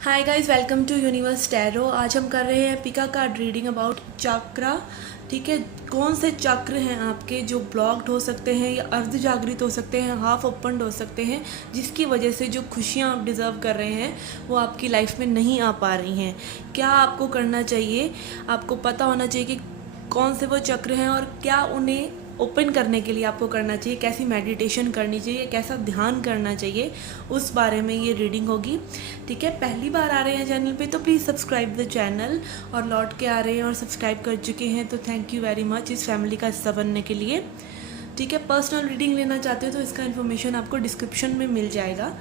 Hi guys, welcome to Universe Tarot. आज हम कर रहे हैं pick a card reading about chakra. ठीक है, कौन से चक्र हैं आपके जो ब्लॉक्ड हो सकते हैं या अर्ध जागृत हो सकते हैं, हाफ ओपन्ड हो सकते हैं, जिसकी वजह से जो खुशियाँ आप डिज़र्व कर रहे हैं वो आपकी लाइफ में नहीं आ पा रही हैं। क्या आपको करना चाहिए? आपको पता होना चाहिए कि कौन से वो चक्र हैं और क्या उन्हें ओपन करने के लिए आपको करना चाहिए, कैसी मेडिटेशन करनी चाहिए, कैसा ध्यान करना चाहिए, उस बारे में ये रीडिंग होगी। ठीक है, पहली बार आ रहे हैं चैनल पे तो प्लीज़ सब्सक्राइब द चैनल, और लौट के आ रहे हैं और सब्सक्राइब कर चुके हैं तो थैंक यू वेरी मच इस फैमिली का हिस्सा बनने के लिए। ठीक है, पर्सनल रीडिंग लेना चाहते हो तो इसका इन्फॉर्मेशन आपको डिस्क्रिप्शन में मिल जाएगा।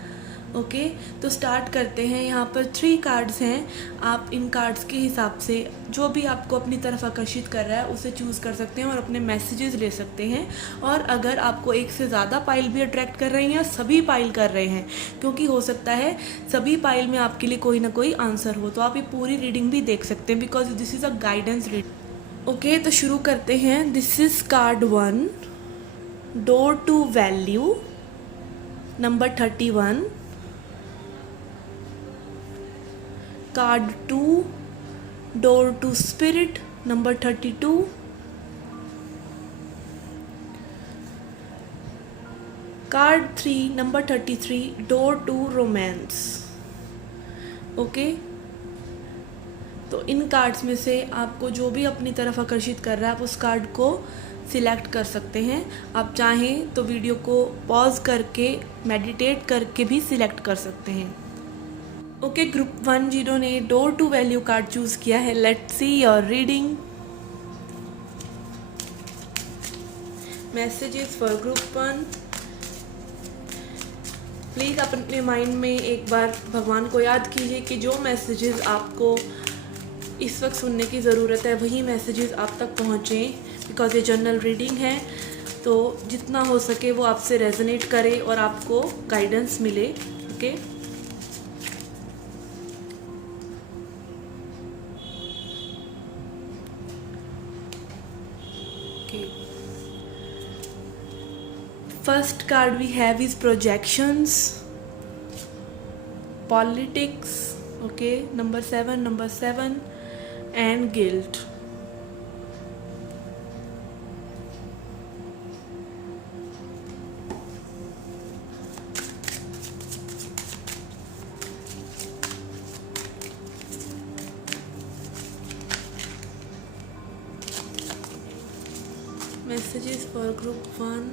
ओके, तो स्टार्ट करते हैं। यहाँ पर 3 कार्ड्स हैं। आप इन कार्ड्स के हिसाब से जो भी आपको अपनी तरफ आकर्षित कर रहा है उसे चूज़ कर सकते हैं और अपने मैसेजेस ले सकते हैं। और अगर आपको एक से ज़्यादा पाइल भी अट्रैक्ट कर रहे हैं या सभी पाइल कर रहे हैं, क्योंकि हो सकता है सभी पाइल में आपके लिए कोई ना कोई आंसर हो, तो आप ये पूरी रीडिंग भी देख सकते हैं because this is a guidance reading. Okay, तो शुरू करते हैं। This is card 1, door to value, number 31। Card 2, door to spirit, number 32। Card 3, number 33, door to romance. Okay, तो इन कार्ड्स में से आपको जो भी अपनी तरफ आकर्षित कर रहा है आप उस कार्ड को सिलेक्ट कर सकते हैं। आप चाहें तो वीडियो को पॉज करके मेडिटेट करके भी सिलेक्ट कर सकते हैं। ओके, ग्रुप 1 जिन्होंने door to value card choose किया है, let's see your reading. Messages for group 1। Please अपने माइंड में एक बार भगवान को याद कीजिए कि जो मैसेजेस आपको इस वक्त सुनने की ज़रूरत है वही मैसेजेस आप तक पहुँचें, बिकॉज ये जनरल रीडिंग है। तो जितना हो सके वो आपसे रेजोनेट करे और आपको गाइडेंस मिले। Okay, first card we have is projections, politics, okay, number 7, and guilt. Messages for group 1.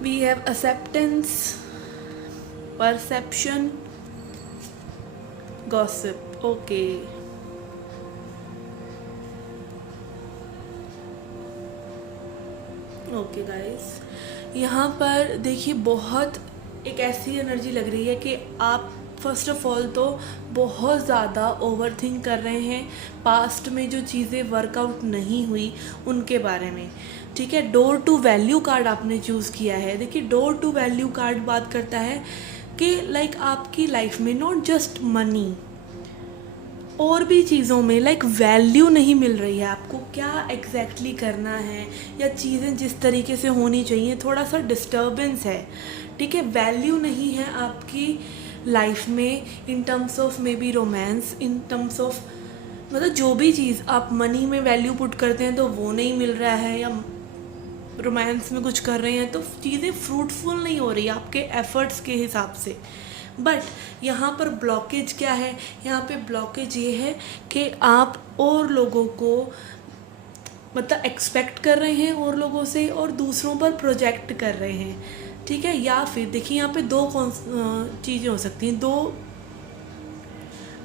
We have acceptance, perception, gossip. Okay. Okay guys, यहाँ पर देखिए बहुत एक ऐसी एनर्जी लग रही है कि आप फर्स्ट ऑफ ऑल तो बहुत ज़्यादा ओवर थिंक कर रहे हैं पास्ट में जो चीज़ें वर्कआउट नहीं हुई उनके बारे में। ठीक है, डोर टू वैल्यू कार्ड आपने चूज़ किया है। देखिए, डोर टू वैल्यू कार्ड बात करता है कि लाइक आपकी लाइफ में नॉट जस्ट मनी, और भी चीज़ों में लाइक वैल्यू नहीं मिल रही है। आपको क्या एग्जैक्टली करना है या चीज़ें जिस तरीके से होनी चाहिए, थोड़ा सा डिस्टर्बेंस है। ठीक है, वैल्यू नहीं है आपकी लाइफ में in terms of may be romance, in terms of मतलब जो भी चीज़ आप मनी में वैल्यू पुट करते हैं तो वो नहीं मिल रहा है, या रोमांस में कुछ कर रहे हैं तो चीज़ें फ्रूटफुल नहीं हो रही आपके एफर्ट्स के हिसाब से। बट यहाँ पर ब्लॉकेज क्या है? यहाँ पे ब्लॉकेज ये है कि आप और लोगों को मतलब एक्सपेक्ट कर रहे हैं और लोगों से, और दूसरों पर प्रोजेक्ट कर रहे हैं। ठीक है, या फिर देखिए यहाँ पे दो चीज़ें हो सकती हैं, दो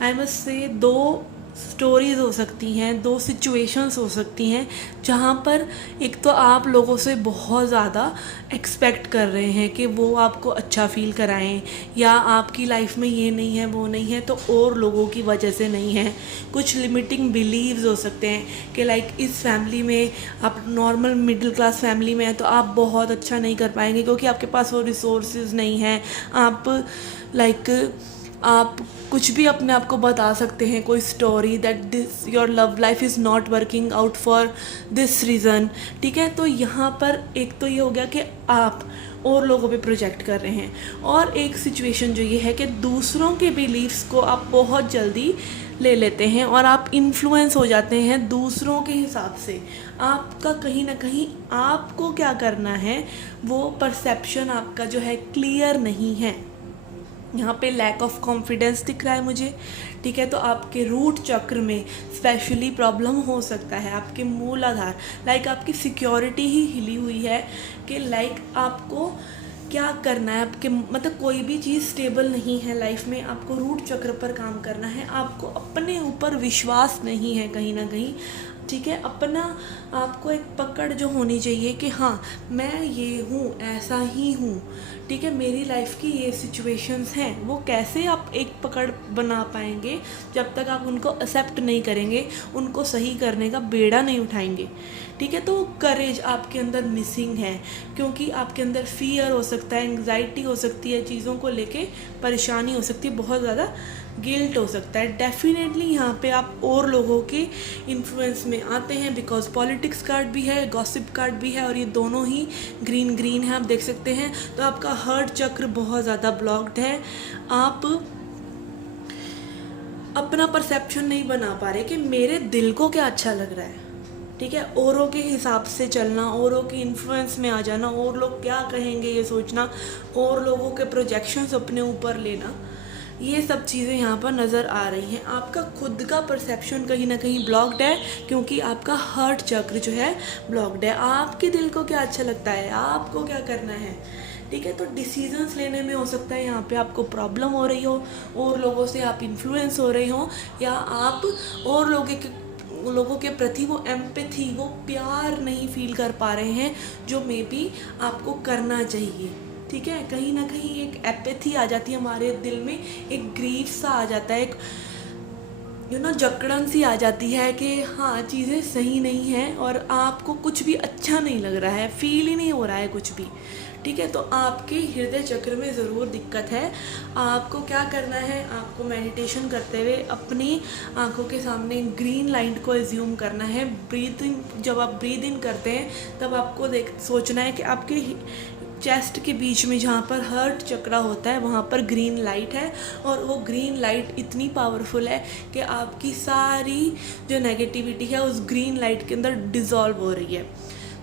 आई मस्ट से दो स्टोरीज़ हो सकती हैं, 2 सिचुएशंस हो सकती हैं जहाँ पर एक तो आप लोगों से बहुत ज़्यादा एक्सपेक्ट कर रहे हैं कि वो आपको अच्छा फ़ील कराएं, या आपकी लाइफ में ये नहीं है वो नहीं है तो और लोगों की वजह से नहीं है। कुछ लिमिटिंग बिलीव्स हो सकते हैं कि लाइक इस फैमिली में, आप नॉर्मल मिडिल क्लास फैमिली में हैं तो आप बहुत अच्छा नहीं कर पाएंगे क्योंकि आपके पास वो रिसोर्सेज नहीं हैं। आप कुछ भी अपने आप को बता सकते हैं, कोई story that this your love life is not working out for this reason. ठीक है, तो यहाँ पर एक तो ये हो गया कि आप और लोगों पे प्रोजेक्ट कर रहे हैं, और एक सिचुएशन जो ये है कि दूसरों के बिलीव्स को आप बहुत जल्दी ले लेते हैं और आप इन्फ्लुएंस हो जाते हैं दूसरों के हिसाब से। आपका कहीं ना कहीं आपको क्या करना है वो परसेप्शन आपका जो है क्लियर नहीं है। यहाँ पे लैक ऑफ कॉन्फिडेंस दिख रहा है मुझे। ठीक है, तो आपके रूट चक्र में स्पेशली प्रॉब्लम हो सकता है। आपके मूल आधार लाइक आपकी सिक्योरिटी ही हिली हुई है कि लाइक आपको क्या करना है, आपके मतलब कोई भी चीज़ स्टेबल नहीं है लाइफ में। आपको रूट चक्र पर काम करना है, आपको अपने ऊपर विश्वास नहीं है कहीं ना कहीं। ठीक है, अपना आपको एक पकड़ जो होनी चाहिए कि हाँ मैं ये हूँ, ऐसा ही हूँ। ठीक है, मेरी लाइफ की ये सिचुएशंस हैं। वो कैसे आप एक पकड़ बना पाएंगे जब तक आप उनको एक्सेप्ट नहीं करेंगे, उनको सही करने का बेड़ा नहीं उठाएंगे। ठीक है, तो करेज आपके अंदर मिसिंग है क्योंकि आपके अंदर फियर हो सकता है, एंग्जाइटी हो सकती है, चीज़ों को लेके परेशानी हो सकती है, बहुत ज़्यादा गिल्ट हो सकता है। डेफिनेटली यहाँ पे आप और लोगों के इन्फ्लुएंस में आते हैं बिकॉज पॉलिटिक्स कार्ड भी है, गॉसिप कार्ड भी है, और ये दोनों ही ग्रीन ग्रीन है, आप देख सकते हैं। तो आपका हार्ट चक्र बहुत ज़्यादा ब्लॉक्ड है। आप अपना परसेप्शन नहीं बना पा रहे कि मेरे दिल को क्या अच्छा लग रहा है। ठीक है, औरों के हिसाब से चलना, औरों के इन्फ्लुएंस में आ जाना, और लोग क्या कहेंगे ये सोचना, और लोगों के प्रोजेक्शंस अपने ऊपर लेना, ये सब चीज़ें यहाँ पर नज़र आ रही हैं। आपका खुद का परसेप्शन कहीं ना कहीं ब्लॉक्ड है क्योंकि आपका हार्ट चक्र जो है ब्लॉक्ड है। आपके दिल को क्या अच्छा लगता है, आपको क्या करना है। ठीक है, तो डिसीजंस लेने में हो सकता है यहाँ पे आपको प्रॉब्लम हो रही हो, और लोगों से आप इन्फ्लुएंस हो रहे हो, या आप और लोगों के प्रति वो एम्पैथी, वो प्यार नहीं फील कर पा रहे हैं जो मे बी आपको करना चाहिए। ठीक है, कहीं ना कहीं एक एपैथी आ जाती है हमारे दिल में, एक ग्रीफ सा आ जाता है, एक जकड़न सी आ जाती है कि हाँ चीज़ें सही नहीं हैं और आपको कुछ भी अच्छा नहीं लग रहा है, फील ही नहीं हो रहा है कुछ भी। ठीक है, तो आपके हृदय चक्र में ज़रूर दिक्कत है। आपको क्या करना है, आपको मेडिटेशन करते हुए अपनी आंखों के सामने ग्रीन लाइट को एज्यूम करना है। ब्रीदिंग, जब आप ब्रीद इन करते हैं तब आपको सोचना है कि आपके चेस्ट के बीच में जहाँ पर हार्ट चक्र होता है वहाँ पर ग्रीन लाइट है, और वो ग्रीन लाइट इतनी पावरफुल है कि आपकी सारी जो नेगेटिविटी है उस ग्रीन लाइट के अंदर डिज़ोल्व हो रही है।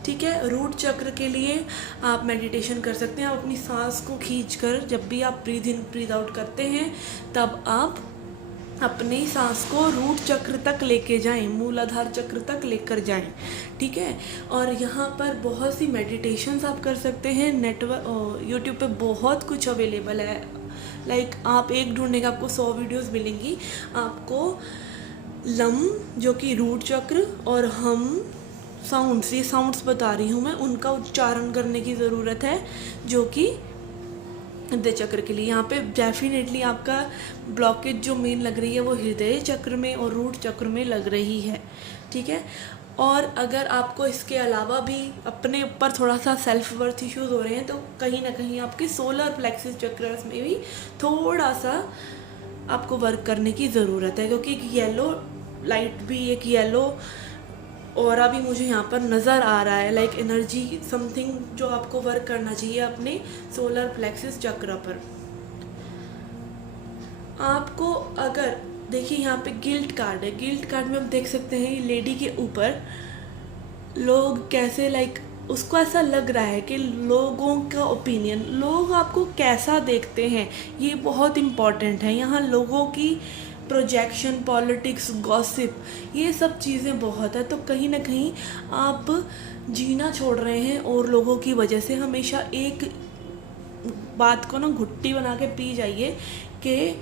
ठीक है, रूट चक्र के लिए आप मेडिटेशन कर सकते हैं। आप अपनी सांस को खींचकर जब भी आप ब्रीद इन ब्रीद आउट करते हैं तब आप अपनी सांस को रूट चक्र तक लेके जाएं, मूलाधार चक्र तक लेकर जाएं। ठीक है, और यहाँ पर बहुत सी मेडिटेशंस आप कर सकते हैं। यूट्यूब पे बहुत कुछ अवेलेबल है। लाइक आप एक ढूंढेंगे आपको 100 वीडियोस मिलेंगी। आपको लम जो कि रूट चक्र और हम साउंड्स, ये साउंड्स बता रही हूँ मैं, उनका उच्चारण करने की ज़रूरत है जो कि हृदय चक्र के लिए। यहाँ पे डेफिनेटली आपका ब्लॉकेज जो मेन लग रही है वो हृदय चक्र में और रूट चक्र में लग रही है। ठीक है, और अगर आपको इसके अलावा भी अपने ऊपर थोड़ा सा सेल्फ वर्थ इश्यूज़ हो रहे हैं तो कहीं ना कहीं आपके सोलर प्लेक्सस चक्रस में भी थोड़ा सा आपको वर्क करने की ज़रूरत है, क्योंकि एक येलो लाइट भी, एक येलो ऑरा भी मुझे यहाँ पर नज़र आ रहा है। लाइक एनर्जी समथिंग जो आपको वर्क करना चाहिए अपने सोलर प्लेक्सस चक्र पर। आपको अगर देखिए यहाँ पे गिल्ट कार्ड है, गिल्ट कार्ड में हम देख सकते हैं लेडी के ऊपर लोग कैसे लाइक उसको ऐसा लग रहा है कि लोगों का ओपिनियन, लोग आपको कैसा देखते हैं ये बहुत इम्पॉर्टेंट है। यहाँ लोगों की प्रोजेक्शन, पॉलिटिक्स, गॉसिप, ये सब चीज़ें बहुत है। तो कहीं ना कहीं आप जीना छोड़ रहे हैं और लोगों की वजह से। हमेशा एक बात को ना घुट्टी बना के पी जाइए कि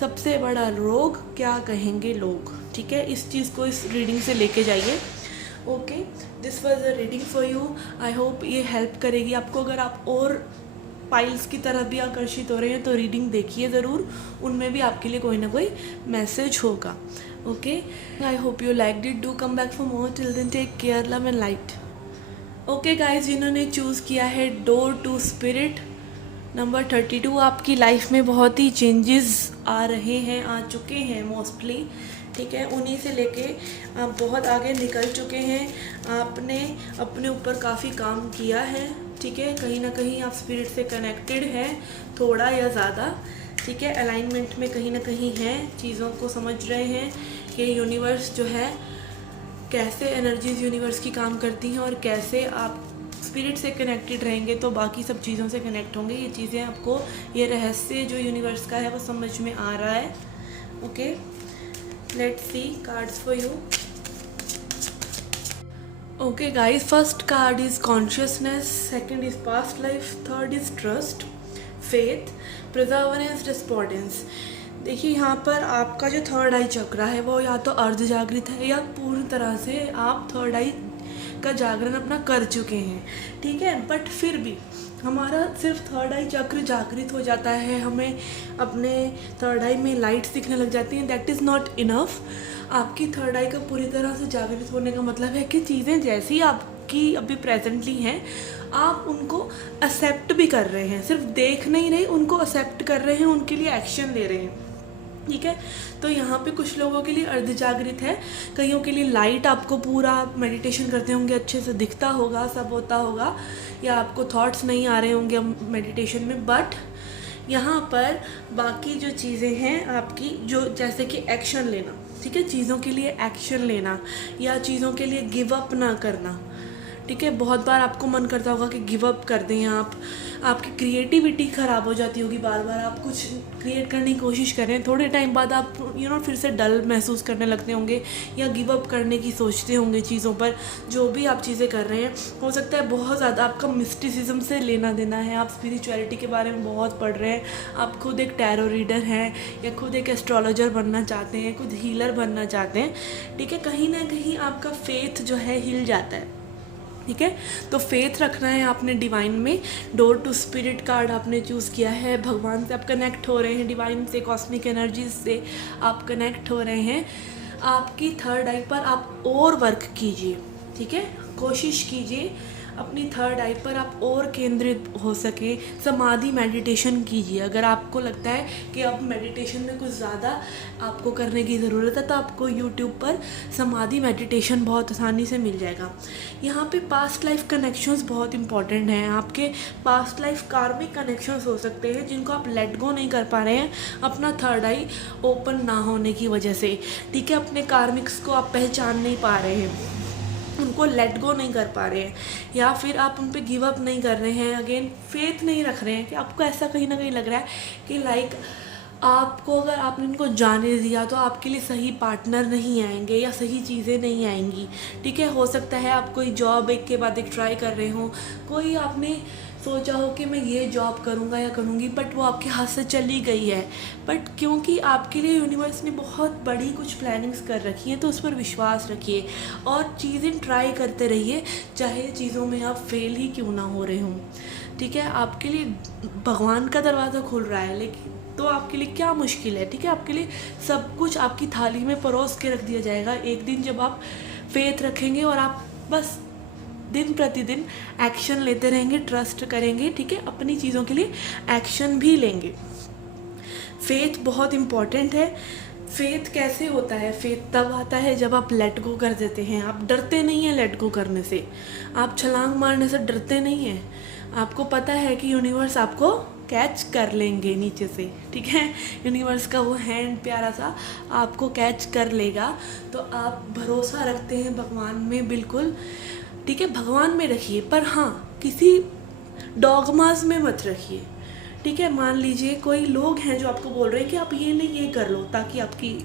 सबसे बड़ा रोग क्या कहेंगे लोग, ठीक है। इस चीज़ को इस रीडिंग से लेके जाइए। Okay, this was a reading for you. I hope ये हेल्प करेगी आपको। अगर आप और पाइल्स की तरफ भी आकर्षित हो रहे हैं तो रीडिंग देखिए ज़रूर, उनमें भी आपके लिए कोई ना कोई मैसेज होगा। Okay, I hope you like it. Do come back for more. Till then take care, love and light. Okay guys, जिन्होंने चूज़ किया है डोर टू स्पिरिट नंबर 32, आपकी लाइफ में बहुत ही चेंजेस आ रहे हैं, आ चुके हैं मोस्टली, ठीक है। उन्हीं से लेके आप बहुत आगे निकल चुके हैं। आपने अपने ऊपर काफ़ी काम किया है, ठीक है। कहीं ना कहीं आप स्पिरिट से कनेक्टेड हैं, थोड़ा या ज़्यादा, ठीक है। अलाइनमेंट में कहीं ना कहीं हैं, चीज़ों को समझ रहे हैं कि यूनिवर्स जो है, कैसे एनर्जीज़ यूनिवर्स की काम करती हैं और कैसे आप स्पिरिट से कनेक्टेड रहेंगे तो बाकी सब चीज़ों से कनेक्ट होंगे। ये चीज़ें आपको, ये रहस्य जो यूनिवर्स का है वो समझ में आ रहा है। Okay, let's see cards for you. Okay guys, first card is consciousness, second is past life, third is trust, faith, perseverance, डिस्पोर्टेंस। देखिए यहाँ पर आपका जो थर्ड आई चक्रा है वो या तो अर्ध जागृत है या पूरी तरह से आप थर्ड आई का जागरण अपना कर चुके हैं, ठीक है। बट फिर भी हमारा सिर्फ थर्ड आई चक्र जागृत हो जाता है, हमें अपने थर्ड आई में लाइट्स दिखने लग जाती हैं, दैट इज़ नॉट इनफ। आपकी थर्ड आई का पूरी तरह से जागृत होने का मतलब है कि चीज़ें जैसी आपकी अभी प्रेजेंटली हैं आप उनको एक्सेप्ट भी कर रहे हैं, सिर्फ देख नहीं रहे, उनको एक्सेप्ट कर रहे हैं, उनके लिए एक्शन ले रहे हैं, ठीक है। तो यहाँ पे कुछ लोगों के लिए अर्ध जागृत है, कईयों के लिए लाइट आपको पूरा मेडिटेशन करते होंगे अच्छे से दिखता होगा, सब होता होगा, या आपको थॉट्स नहीं आ रहे होंगे मेडिटेशन में। बट यहाँ पर बाकी जो चीज़ें हैं आपकी, जो जैसे कि एक्शन लेना, ठीक है, चीज़ों के लिए एक्शन लेना या चीज़ों के लिए गिव अप ना करना, ठीक है। बहुत बार आपको मन करता होगा कि गिव अप कर दें आप, आपकी क्रिएटिविटी ख़राब हो जाती होगी, बार बार आप कुछ क्रिएट करने की कोशिश कर रहे हैं, थोड़े टाइम बाद आप फिर से डल महसूस करने लगते होंगे या गिव अप करने की सोचते होंगे चीज़ों पर। जो भी आप चीज़ें कर रहे हैं, हो सकता है बहुत ज़्यादा आपका मिस्टिसिज्म से लेना देना है, आप स्पिरिचुअलिटी के बारे में बहुत पढ़ रहे हैं, आप खुद एक टैरो रीडर हैं या खुद एक एस्ट्रोलॉजर बनना चाहते हैं, खुद हीलर बनना चाहते हैं, ठीक है। कहीं ना कहीं आपका फेथ जो है हिल जाता है, ठीक है। तो फेथ रखना है आपने डिवाइन में। डोर टू स्पिरिट कार्ड आपने चूज़ किया है, भगवान से आप कनेक्ट हो रहे हैं, डिवाइन से, कॉस्मिक एनर्जीज से आप कनेक्ट हो रहे हैं। आपकी थर्ड आई पर आप और वर्क कीजिए, ठीक है। कोशिश कीजिए अपनी थर्ड आई पर आप और केंद्रित हो सके, समाधि मेडिटेशन कीजिए। अगर आपको लगता है कि अब मेडिटेशन में कुछ ज़्यादा आपको करने की ज़रूरत है तो आपको यूट्यूब पर समाधि मेडिटेशन बहुत आसानी से मिल जाएगा। यहाँ पे पास्ट लाइफ कनेक्शंस बहुत इंपॉर्टेंट हैं। आपके पास्ट लाइफ कार्मिक कनेक्शंस हो सकते हैं जिनको आप लेट गो नहीं कर पा रहे हैं अपना थर्ड आई ओपन ना होने की वजह से, ठीक है। अपने कार्मिक्स को आप पहचान नहीं पा रहे हैं, उनको लेट गो नहीं कर पा रहे हैं, या फिर आप उन पे गिव अप नहीं कर रहे हैं, अगेन फेथ नहीं रख रहे हैं कि आपको ऐसा कहीं ना कहीं लग रहा है कि लाइक आपको अगर आपने इनको जाने दिया तो आपके लिए सही पार्टनर नहीं आएंगे या सही चीज़ें नहीं आएंगी, ठीक है। हो सकता है आप कोई जॉब एक के बाद एक ट्राई कर रहे हो, कोई आपने सोचा हो कि मैं ये जॉब करूँगा या करूँगी, बट वो आपके हाथ से चली गई है। बट क्योंकि आपके लिए यूनिवर्स ने बहुत बड़ी कुछ प्लानिंग्स कर रखी हैं तो उस पर विश्वास रखिए और चीज़ें ट्राई करते रहिए, चाहे चीज़ों में आप फेल ही क्यों ना हो रहे हों, ठीक है। आपके लिए भगवान का दरवाज़ा खुल रहा है, लेकिन तो आपके लिए क्या मुश्किल है, ठीक है। आपके लिए सब कुछ आपकी थाली में परोस के रख दिया जाएगा एक दिन जब आप फेथ रखेंगे और आप बस दिन प्रतिदिन एक्शन लेते रहेंगे, ट्रस्ट करेंगे, ठीक है। अपनी चीज़ों के लिए एक्शन भी लेंगे। फेथ बहुत इम्पॉर्टेंट है। फेथ कैसे होता है? फेथ तब आता है जब आप लेट गो कर देते हैं। आप डरते नहीं हैं लेट गो करने से, आप छलांग मारने से डरते नहीं हैं। आपको पता है कि यूनिवर्स आपको कैच कर लेंगे नीचे से, ठीक है। यूनिवर्स का वो हैंड प्यारा सा आपको कैच कर लेगा। तो आप भरोसा रखते हैं भगवान में, बिल्कुल, ठीक है। भगवान में रखिए, पर हाँ किसी डॉगमास में मत रखिए, ठीक है। मान लीजिए कोई लोग हैं जो आपको बोल रहे हैं कि आप ये नहीं ये कर लो ताकि आपकी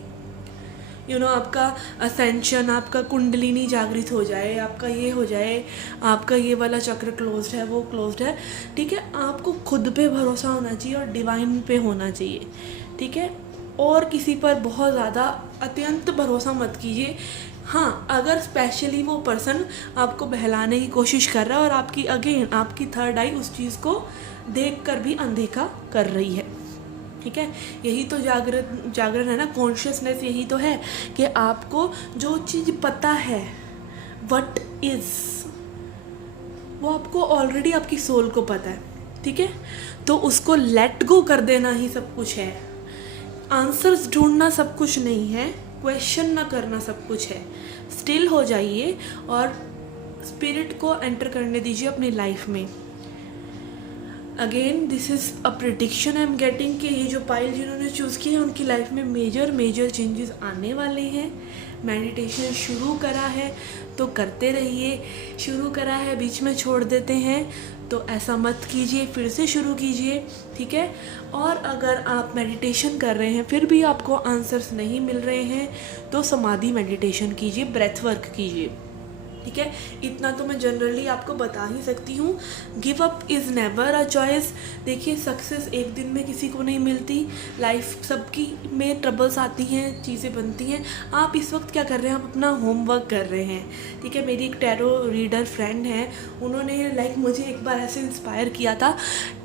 आपका असेंशन, आपका कुंडलिनी जागृत हो जाए, आपका ये हो जाए, आपका ये वाला चक्र क्लोज्ड है, वो क्लोज्ड है, ठीक है। आपको खुद पे भरोसा होना चाहिए और डिवाइन पे होना चाहिए, ठीक है। और किसी पर बहुत ज़्यादा अत्यंत भरोसा मत कीजिए। हाँ, अगर स्पेशली वो पर्सन आपको बहलाने की कोशिश कर रहा है और आपकी थर्ड आई उस चीज़ को देखकर भी अनदेखा कर रही है, ठीक है। यही तो जागरण है ना, कॉन्शियसनेस यही तो है कि आपको जो चीज़ पता है व्हाट इज़, वो आपको ऑलरेडी आपकी सोल को पता है, ठीक है। तो उसको लेट गो कर देना ही सब कुछ है। आंसर्स ढूंढना सब कुछ नहीं है, क्वेश्चन ना करना सब कुछ है। स्टिल हो जाइए और स्पिरिट को एंटर करने दीजिए अपनी लाइफ में। Again this is a prediction I am getting कि ये जो पाइल जिन्होंने चूज़ किया है उनकी लाइफ में मेजर चेंजेस आने वाले हैं। मेडिटेशन शुरू करा है तो करते रहिए, शुरू करा है बीच में छोड़ देते हैं तो ऐसा मत कीजिए, फिर से शुरू कीजिए, ठीक है। और अगर आप मेडिटेशन कर रहे हैं फिर भी आपको आंसर्स नहीं मिल रहे हैं तो समाधि मेडिटेशन कीजिए, ब्रेथ वर्क कीजिए, ठीक है। इतना तो मैं जनरली आपको बता ही सकती हूँ। Give up is never a choice. देखिए, सक्सेस एक दिन में किसी को नहीं मिलती, लाइफ सबकी में ट्रबल्स आती हैं, चीज़ें बनती हैं। आप इस वक्त क्या कर रहे हैं, आप अपना होमवर्क कर रहे हैं, ठीक है। मेरी एक टैरो रीडर फ्रेंड है, उन्होंने मुझे एक बार ऐसे इंस्पायर किया था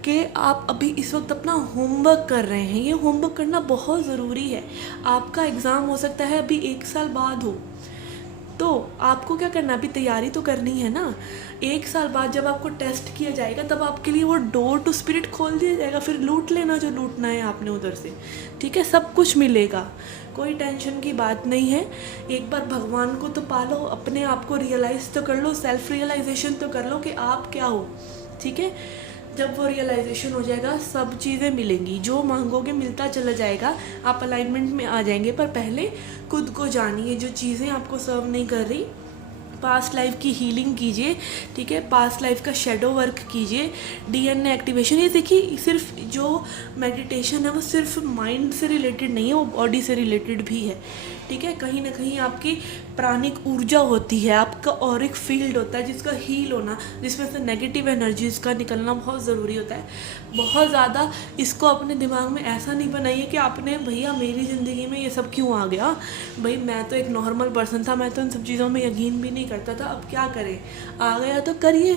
कि आप अभी इस वक्त अपना होमवर्क कर रहे हैं, ये होमवर्क करना बहुत ज़रूरी है। आपका एग्ज़ाम हो सकता है अभी 1 साल बाद हो, तो आपको क्या करना, अभी तैयारी तो करनी है ना। 1 साल बाद जब आपको टेस्ट किया जाएगा तब आपके लिए वो डोर टू स्पिरिट खोल दिया जाएगा, फिर लूट लेना जो लूटना है आपने उधर से, ठीक है। सब कुछ मिलेगा, कोई टेंशन की बात नहीं है। एक बार भगवान को तो पालो, अपने आप को रियलाइज़ तो कर लो, सेल्फ रियलाइजेशन तो कर लो कि आप क्या हो, ठीक है। जब वो रियलाइजेशन हो जाएगा सब चीज़ें मिलेंगी, जो मांगोगे मिलता चला जाएगा, आप अलाइनमेंट में आ जाएंगे। पर पहले खुद को जानिए, जो चीज़ें आपको सर्व नहीं कर रही, पास्ट लाइफ की हीलिंग कीजिए, ठीक है। पास्ट लाइफ का शेडो वर्क कीजिए, डीएनए एक्टिवेशन। ये देखिए, सिर्फ जो मेडिटेशन है वो सिर्फ माइंड से रिलेटेड नहीं है, वो बॉडी से रिलेटेड भी है, ठीक है। कहीं ना कहीं आपकी प्राणिक ऊर्जा होती है, आपका ऑरिक फील्ड होता है जिसका हील होना, जिसमें से नेगेटिव एनर्जीज़ का निकलना बहुत ज़रूरी होता है। बहुत ज़्यादा इसको अपने दिमाग में ऐसा नहीं बनाइए कि आपने, भैया मेरी ज़िंदगी में ये सब क्यों आ गया, भाई मैं तो एक नॉर्मल पर्सन था, मैं तो इन सब चीज़ों में यकीन भी नहीं करता था, अब क्या करें, आ गया तो करिए,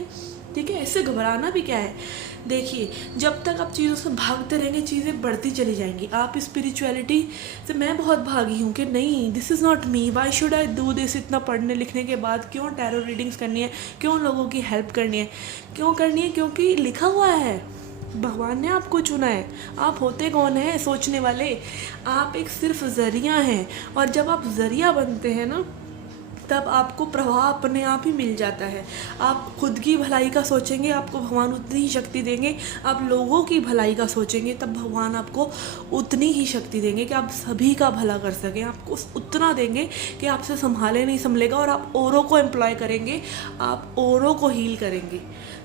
ठीक है। इससे घबराना भी क्या है। देखिए, जब तक आप चीज़ों से भागते रहेंगे चीज़ें बढ़ती चली जाएंगी। आप स्पिरिचुअलिटी से, मैं बहुत भागी हूँ कि नहीं, this is not me, why should I do this. इतना पढ़ने लिखने के बाद क्यों टैरो रीडिंग्स करनी है, क्यों लोगों की हेल्प करनी है, क्यों करनी है, क्योंकि लिखा हुआ है, भगवान ने आपको चुना है। आप होते कौन हैं, सोचने वाले। आप एक सिर्फ ज़रिया हैं, और जब आप ज़रिया बनते हैं ना तब आपको प्रवाह अपने आप ही मिल जाता है। आप खुद की भलाई का सोचेंगे, आपको भगवान उतनी ही शक्ति देंगे। आप लोगों की भलाई का सोचेंगे तब भगवान आपको उतनी ही शक्ति देंगे कि आप सभी का भला कर सकें। आपको उतना देंगे कि आपसे संभाले नहीं संभलेगा, और आप औरों को एम्प्लॉय करेंगे, आप औरों को हील करेंगे।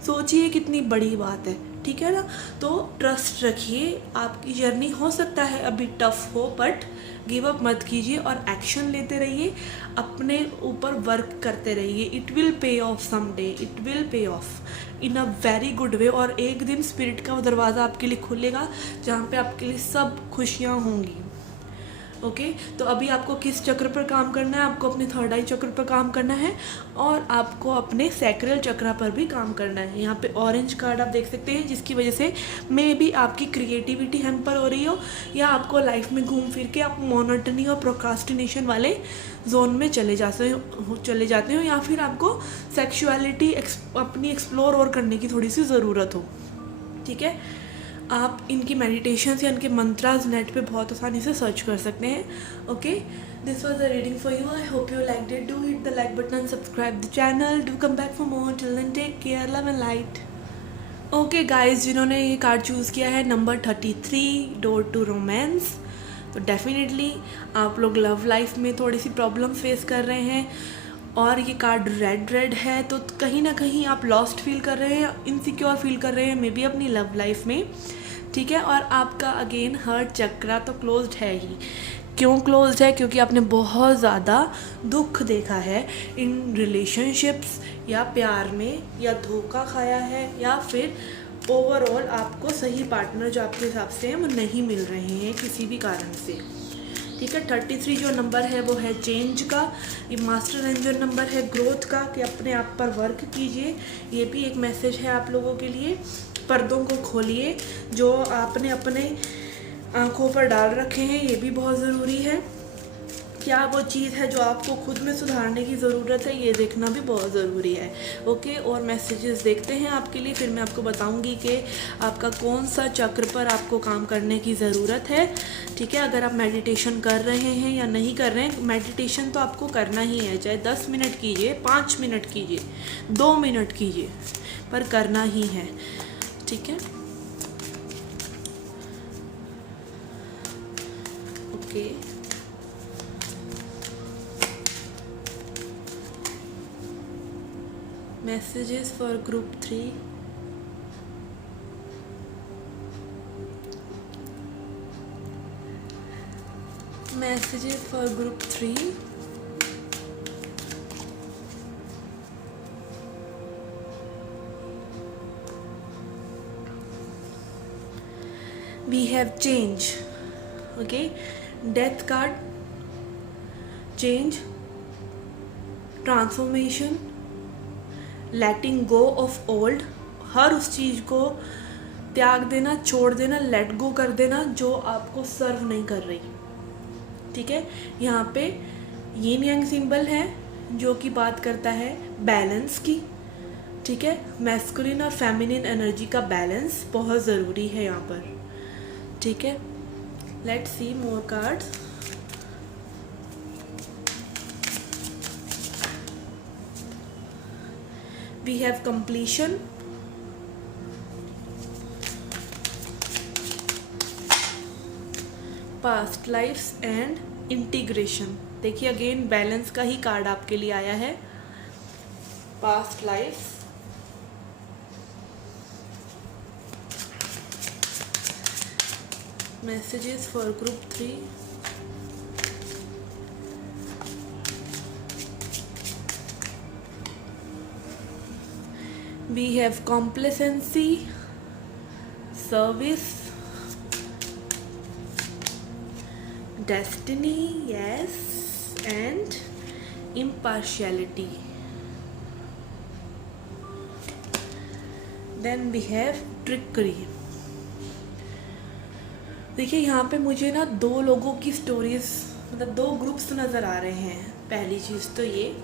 सोचिए कितनी बड़ी बात है, ठीक है ना। तो ट्रस्ट रखिए, आपकी जर्नी हो सकता है अभी टफ हो, बट गिव अप मत कीजिए और एक्शन लेते रहिए, अपने ऊपर वर्क करते रहिए। It will pay off some day, it will pay off in a very good way. और एक दिन स्पिरिट का वो दरवाज़ा आपके लिए खुलेगा जहाँ पे आपके लिए सब खुशियाँ होंगी, ओके। तो अभी आपको किस चक्र पर काम करना है, आपको अपने थर्ड आई चक्र पर काम करना है, और आपको अपने सैक्रल चक्र पर भी काम करना है। यहाँ पे ऑरेंज कार्ड आप देख सकते हैं, जिसकी वजह से मे बी आपकी क्रिएटिविटी हैम्पर हो रही हो, या आपको लाइफ में घूम फिर के आप मोनोटनी और प्रोक्रास्टिनेशन वाले जोन में चले जाते हो, या फिर आपको सेक्सुअलिटी अपनी एक्सप्लोर और करने की थोड़ी सी ज़रूरत हो, ठीक है। आप इनकी मेडिटेशंस या इनके मंत्रास नेट पे बहुत आसानी से सर्च कर सकते हैं, okay. This was the reading for you, I hope you liked it. Do hit the like button, subscribe the channel, do come back for more. Till then take care, love and light. Okay guys, जिन्होंने ये card choose किया है number 33, door to romance, तो definitely आप लोग love life में थोड़ी सी problem face कर रहे हैं, और ये कार्ड रेड है, तो कहीं ना कहीं आप लॉस्ट फील कर रहे हैं, इनसिक्योर फील कर रहे हैं मे बी अपनी लव लाइफ में, ठीक है। और आपका अगेन हार्ट चक्रा तो क्लोज्ड है ही। क्यों क्लोज्ड है? क्योंकि आपने बहुत ज़्यादा दुख देखा है इन रिलेशनशिप्स, या प्यार में, या धोखा खाया है, या फिर ओवरऑल आपको सही पार्टनर जो आपके हिसाब से हैं वो नहीं मिल रहे हैं किसी भी कारण से। ठीक है, 33 जो नंबर है वो है चेंज का। ये मास्टर रंजन नंबर है ग्रोथ का, कि अपने आप पर वर्क कीजिए। ये भी एक मैसेज है आप लोगों के लिए। पर्दों को खोलिए, जो आपने अपने आंखों पर डाल रखे हैं ये भी बहुत ज़रूरी है। क्या वो चीज़ है जो आपको खुद में सुधारने की ज़रूरत है, ये देखना भी बहुत ज़रूरी है। ओके, और मैसेजेस देखते हैं आपके लिए, फिर मैं आपको बताऊंगी कि आपका कौन सा चक्र पर आपको काम करने की ज़रूरत है। ठीक है, अगर आप मेडिटेशन कर रहे हैं या नहीं कर रहे हैं, मेडिटेशन तो आपको करना ही है, चाहे 10 मिनट कीजिए, 5 मिनट कीजिए, 2 मिनट कीजिए, पर करना ही है। ठीक है, okay. Messages for group 3. Messages for group 3. We have change. Okay, death card, change, transformation, letting go of old, हर उस चीज़ को त्याग देना, छोड़ देना, लेट गो कर देना जो आपको सर्व नहीं कर रही। ठीक है, यहाँ पे यिन यांग सिंबल है जो कि बात करता है बैलेंस की। ठीक है, मैस्कुलिन और फेमिनिन एनर्जी का बैलेंस बहुत ज़रूरी है यहाँ पर। ठीक है, let's C more cards. We have completion, past lives and integration। देखिए अगेन बैलेंस का ही कार्ड आपके लिए आया है। past lives, messages for group 3, we have complacency, service, destiny, yes, and impartiality. Then we have trickery। देखिए यहाँ पे मुझे ना 2 लोगों की स्टोरीज, मतलब 2 ग्रुप्स नज़र आ रहे हैं। पहली चीज़ तो ये,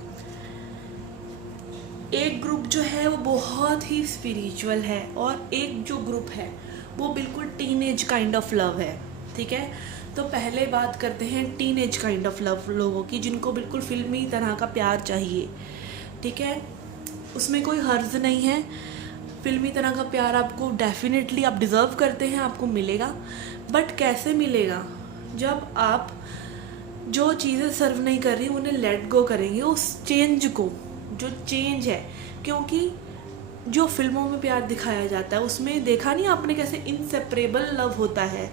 एक ग्रुप जो है वो बहुत ही स्पिरिचुअल है, और एक जो ग्रुप है वो बिल्कुल टीनेज काइंड ऑफ लव है। ठीक है, तो पहले बात करते हैं टीनेज काइंड ऑफ लव लोगों की, जिनको बिल्कुल फिल्मी तरह का प्यार चाहिए। ठीक है, उसमें कोई हर्ज नहीं है, फिल्मी तरह का प्यार आपको डेफिनेटली आप डिज़र्व करते हैं, आपको मिलेगा। बट कैसे मिलेगा? जब आप जो चीज़ें सर्व नहीं कर रही उन्हें लेट गो करेंगे, उस चेंज को, जो चेंज है। क्योंकि जो फिल्मों में प्यार दिखाया जाता है उसमें देखा नहीं आपने कैसे इनसेपरेबल लव होता है,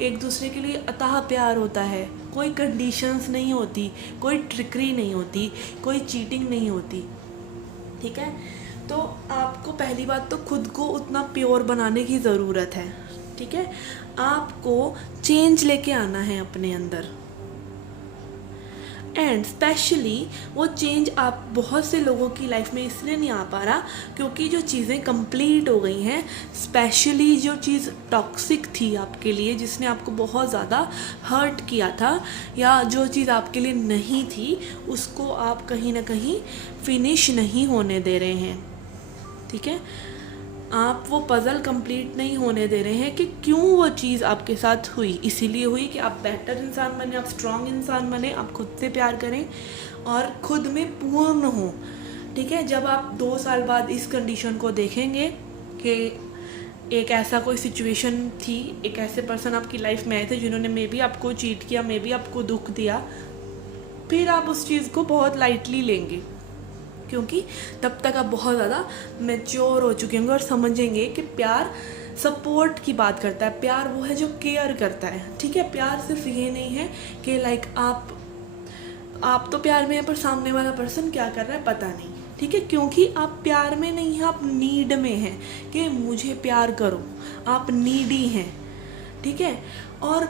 एक दूसरे के लिए अथाह प्यार होता है, कोई कंडीशंस नहीं होती, कोई ट्रिकरी नहीं होती, कोई चीटिंग नहीं होती। ठीक है, तो आपको पहली बात तो खुद को उतना प्योर बनाने की ज़रूरत है। ठीक है, आपको चेंज लेके आना है अपने अंदर, एंड स्पेशली वो चेंज आप बहुत से लोगों की लाइफ में इसलिए नहीं आ पा रहा क्योंकि जो चीज़ें कंप्लीट हो गई हैं, स्पेशली जो चीज़ टॉक्सिक थी आपके लिए, जिसने आपको बहुत ज़्यादा हर्ट किया था, या जो चीज़ आपके लिए नहीं थी, उसको आप कहीं ना कहीं फिनिश नहीं होने दे रहे हैं। ठीक है, आप वो पज़ल कंप्लीट नहीं होने दे रहे हैं कि क्यों वो चीज़ आपके साथ हुई। इसीलिए हुई कि आप बेटर इंसान बने, आप स्ट्रॉन्ग इंसान बने, आप खुद से प्यार करें और खुद में पूर्ण हो। ठीक है, जब आप 2 साल बाद इस कंडीशन को देखेंगे कि एक ऐसा कोई सिचुएशन थी, एक ऐसे पर्सन आपकी लाइफ में आए थे जिन्होंने मे बी आपको चीट किया, मे बी आपको दुख दिया, फिर आप उस चीज़ को बहुत लाइटली लेंगे, क्योंकि तब तक आप बहुत ज़्यादा मैच्योर हो चुके होंगे और समझेंगे कि प्यार सपोर्ट की बात करता है, प्यार वो है जो केयर करता है। ठीक है, प्यार सिर्फ ये नहीं है कि लाइक आप तो प्यार में हैं पर सामने वाला पर्सन क्या कर रहा है पता नहीं। ठीक है, क्योंकि आप प्यार में नहीं हैं, आप नीड में हैं कि मुझे प्यार करो, आप नीडी हैं, ठीक है। और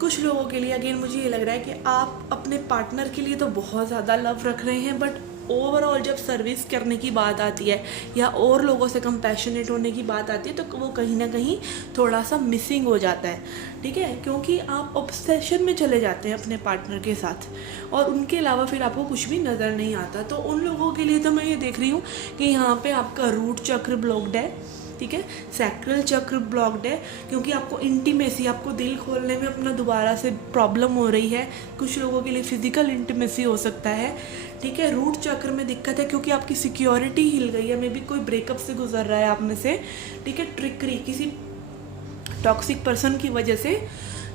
कुछ लोगों के लिए अगेन मुझे ये लग रहा है कि आप अपने पार्टनर के लिए तो बहुत ज़्यादा लव रख रहे हैं, बट ओवरऑल जब सर्विस करने की बात आती है या और लोगों से कंपैशनेट होने की बात आती है तो वो कहीं ना कहीं थोड़ा सा मिसिंग हो जाता है, ठीक है, क्योंकि आप ऑब्सेशन में चले जाते हैं अपने पार्टनर के साथ और उनके अलावा फिर आपको कुछ भी नज़र नहीं आता। तो उन लोगों के लिए तो मैं ये देख रही हूँ कि यहाँ पे आपका रूट चक्र ब्लॉक्ड है, ठीक है, सैक्रल चक्र ब्लॉक्ड है, क्योंकि आपको इंटीमेसी, आपको दिल खोलने में अपना दोबारा से प्रॉब्लम हो रही है। कुछ लोगों के लिए फिजिकल इंटीमेसी हो सकता है, ठीक है। रूट चक्र में दिक्कत है क्योंकि आपकी सिक्योरिटी हिल गई है, मे बी कोई ब्रेकअप से गुजर रहा है आप में से, ठीक है, ट्रिकरी किसी टॉक्सिक पर्सन की वजह से,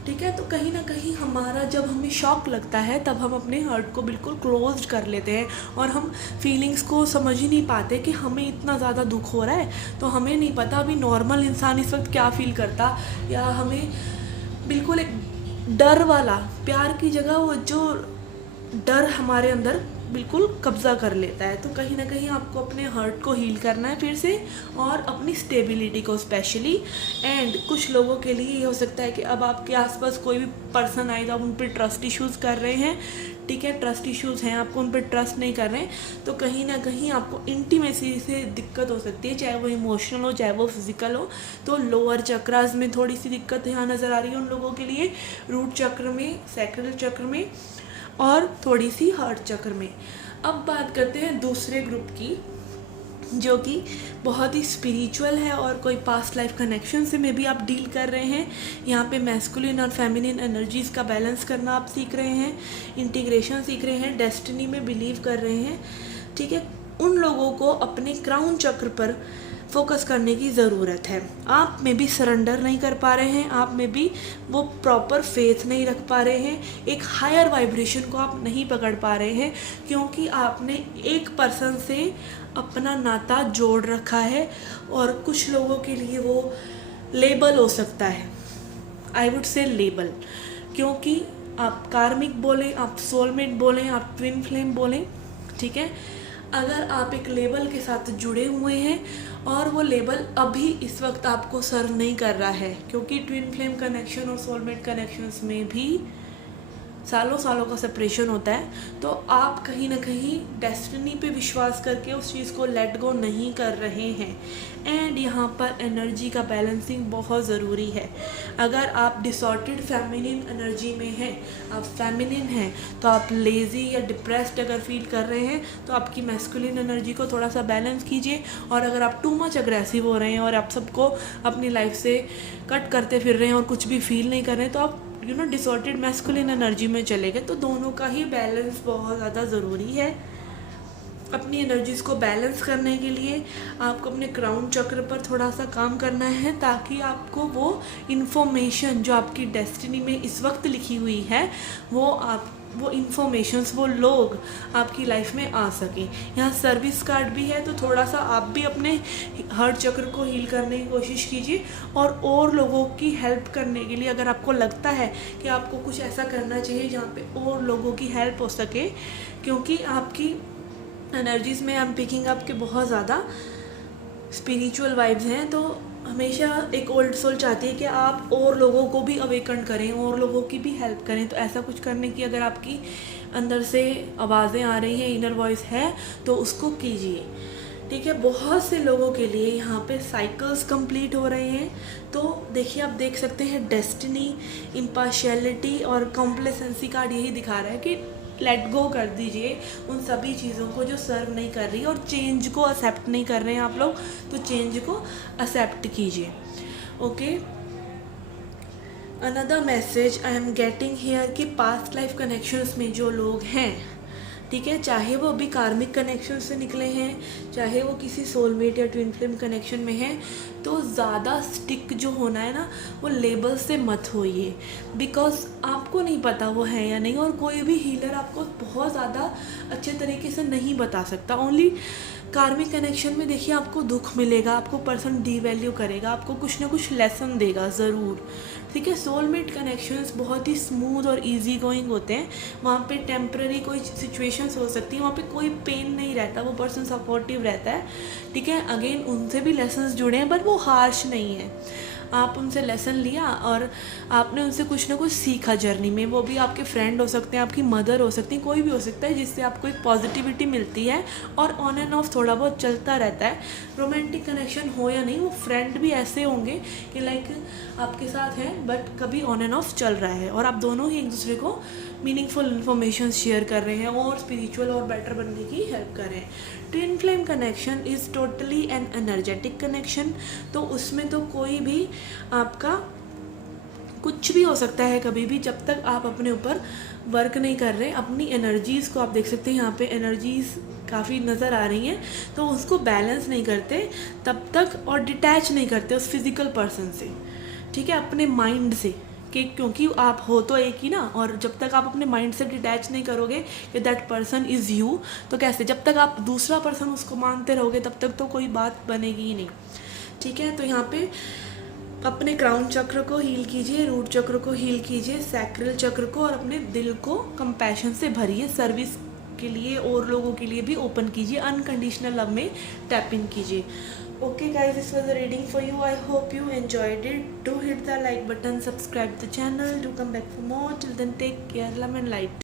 ठीक है। तो कहीं ना कहीं हमारा जब हमें शॉक लगता है तब हम अपने हार्ट को बिल्कुल क्लोज कर लेते हैं और हम फीलिंग्स को समझ ही नहीं पाते कि हमें इतना ज़्यादा दुख हो रहा है। तो हमें नहीं पता अभी नॉर्मल इंसान इस वक्त क्या फील करता, या हमें बिल्कुल एक डर वाला, प्यार की जगह वो जो डर हमारे अंदर बिल्कुल कब्ज़ा कर लेता है। तो कहीं ना कहीं आपको अपने हर्ट को हील करना है फिर से, और अपनी स्टेबिलिटी को स्पेशली। एंड कुछ लोगों के लिए ये हो सकता है कि अब आपके आसपास कोई भी पर्सन आए तो आप उन पर ट्रस्ट इश्यूज़ कर रहे हैं, ठीक है, ट्रस्ट इश्यूज़ हैं, आपको उन पर ट्रस्ट नहीं कर रहे हैं, तो कहीं ना कहीं आपको इंटीमेसी से दिक्कत हो सकती है, चाहे वो इमोशनल हो चाहे वो फिजिकल हो। तो लोअर चक्रास में थोड़ी सी दिक्कत यहाँ नज़र आ रही है उन लोगों के लिए, रूट चक्र में, सैक्रल चक्र में और थोड़ी सी हार्ट चक्र में। अब बात करते हैं दूसरे ग्रुप की, जो कि बहुत ही स्पिरिचुअल है और कोई पास्ट लाइफ कनेक्शन से में भी आप डील कर रहे हैं। यहाँ पे मैस्कुलिन और फेमिनिन एनर्जीज़ का बैलेंस करना आप सीख रहे हैं, इंटीग्रेशन सीख रहे हैं, डेस्टिनी में बिलीव कर रहे हैं, ठीक है। उन लोगों को अपने क्राउन चक्र पर फोकस करने की ज़रूरत है। आप में भी सरेंडर नहीं कर पा रहे हैं, आप में भी वो प्रॉपर फेथ नहीं रख पा रहे हैं, एक हायर वाइब्रेशन को आप नहीं पकड़ पा रहे हैं, क्योंकि आपने एक पर्सन से अपना नाता जोड़ रखा है। और कुछ लोगों के लिए वो लेबल हो सकता है, आई वुड से लेबल, क्योंकि आप कार्मिक बोलें, आप सोलमेट बोलें, आप ट्विन फ्लेम बोलें, ठीक है। अगर आप एक लेबल के साथ जुड़े हुए हैं और वो लेबल अभी इस वक्त आपको सर्व नहीं कर रहा है, क्योंकि ट्विन फ्लेम कनेक्शन और सोलमेट कनेक्शंस में भी सालों सालों का सेपरेशन होता है, तो आप कहीं ना कहीं डेस्टिनी पे विश्वास करके उस चीज़ को लेट गो नहीं कर रहे हैं। एंड यहाँ पर एनर्जी का बैलेंसिंग बहुत ज़रूरी है। अगर आप डिसऑर्डेड फेमिनिन एनर्जी में हैं, आप फेमिनिन हैं, तो आप लेज़ी या डिप्रेस्ड अगर फील कर रहे हैं तो आपकी मैस्कुलिन एनर्जी को थोड़ा सा बैलेंस कीजिए। और अगर आप टू मच अग्रेसिव हो रहे हैं और आप सबको अपनी लाइफ से कट करते फिर रहे हैं और कुछ भी फील नहीं कर रहे हैं, तो आप डिसऑर्डेड मैस्कुलिन एनर्जी में चले गए। तो दोनों का ही बैलेंस बहुत ज़्यादा ज़रूरी है। अपनी एनर्जीज़ को बैलेंस करने के लिए आपको अपने क्राउन चक्र पर थोड़ा सा काम करना है, ताकि आपको वो इन्फॉर्मेशन जो आपकी डेस्टिनी में इस वक्त लिखी हुई है वो इन्फॉर्मेशंस, वो लोग आपकी लाइफ में आ सकें। यहाँ सर्विस कार्ड भी है, तो थोड़ा सा आप भी अपने हार्ट चक्र को हील करने की कोशिश कीजिए। और लोगों की हेल्प करने के लिए अगर आपको लगता है कि आपको कुछ ऐसा करना चाहिए जहाँ पे और लोगों की हेल्प हो सके, क्योंकि आपकी एनर्जीज़ में आई एम पिकिंग अप के बहुत ज़्यादा स्पिरिचुअल वाइब्स हैं। तो हमेशा एक ओल्ड सोल चाहती है कि आप और लोगों को भी अवेकन करें और लोगों की भी हेल्प करें। तो ऐसा कुछ करने की अगर आपकी अंदर से आवाज़ें आ रही हैं, इनर वॉइस है, तो उसको कीजिए, ठीक है। बहुत से लोगों के लिए यहाँ पे साइकिल्स कंप्लीट हो रहे हैं। तो देखिए, आप देख सकते हैं डेस्टिनी, इम्पार्शियलिटी और कॉम्प्लेसेंसी कार्ड यही दिखा रहा है कि लेट गो कर दीजिए उन सभी चीज़ों को जो सर्व नहीं कर रही, और चेंज को एक्सेप्ट नहीं कर रहे हैं आप लोग, तो चेंज को एक्सेप्ट कीजिए। Okay, another message I am getting here कि पास्ट लाइफ कनेक्शंस में जो लोग हैं, ठीक है, चाहे वो अभी कार्मिक कनेक्शन से निकले हैं, चाहे वो किसी सोलमेट या ट्विन फ्लेम कनेक्शन में हैं, तो ज़्यादा स्टिक जो होना है ना वो लेबल से मत होइए, बिकॉज आपको नहीं पता वो है या नहीं, और कोई भी हीलर आपको बहुत ज़्यादा अच्छे तरीके से नहीं बता सकता। ओनली कार्मिक कनेक्शन में देखिए आपको दुख मिलेगा, आपको पर्सन डीवैल्यू करेगा, आपको कुछ ना कुछ लेसन देगा ज़रूर, ठीक है। सोलमेट कनेक्शंस बहुत ही स्मूथ और इजी गोइंग होते हैं, वहाँ पे टेम्पररी कोई सिचुएशंस हो सकती है, वहाँ पे कोई पेन नहीं रहता, वो पर्सन सपोर्टिव रहता है, ठीक है। अगेन उनसे भी लेसन्स जुड़े हैं, बट वो हार्श नहीं है। आप उनसे लेसन लिया और आपने उनसे कुछ ना कुछ सीखा जर्नी में, वो भी आपके फ्रेंड हो सकते हैं, आपकी मदर हो सकती है, कोई भी हो सकता है, जिससे आपको एक पॉजिटिविटी मिलती है और ऑन एंड ऑफ थोड़ा बहुत चलता रहता है। रोमांटिक कनेक्शन हो या नहीं, वो फ्रेंड भी ऐसे होंगे कि लाइक आपके साथ हैं बट कभी ऑन एंड ऑफ चल रहा है, और आप दोनों ही एक दूसरे को मीनिंगफुल इन्फॉर्मेशन शेयर कर रहे हैं और स्पिरिचुअल और बेटर बनने की हेल्प कर रहे हैं। Twin flame connection is totally N energetic connection, तो उसमें तो कोई भी आपका कुछ भी हो सकता है कभी भी, जब तक आप अपने ऊपर वर्क नहीं कर रहे। अपनी एनर्जीज़ को आप देख सकते हैं, यहाँ पे एनर्जीज़ काफ़ी नज़र आ रही हैं, तो उसको बैलेंस नहीं करते तब तक, और डिटैच नहीं करते उस फिज़िकल पर्सन से, ठीक है, अपने माइंड से, कि क्योंकि आप हो तो एक ही ना, और जब तक आप अपने माइंड से डिटैच नहीं करोगे कि दैट पर्सन इज़ यू, तो कैसे, जब तक आप दूसरा पर्सन उसको मानते रहोगे तब तक तो कोई बात बनेगी ही नहीं, ठीक है। तो यहाँ पे अपने क्राउन चक्र को हील कीजिए, रूट चक्र को हील कीजिए, सैक्रल चक्र को, और अपने दिल को कंपैशन से भरिए, सर्विस के लिए और लोगों के लिए भी ओपन कीजिए, अनकंडीशनल लव में टैप इन कीजिए। Okay guys, this was a reading for you. I hope you enjoyed it. Do hit the like button, subscribe the channel, do come back for more. Till then, take care, love and light.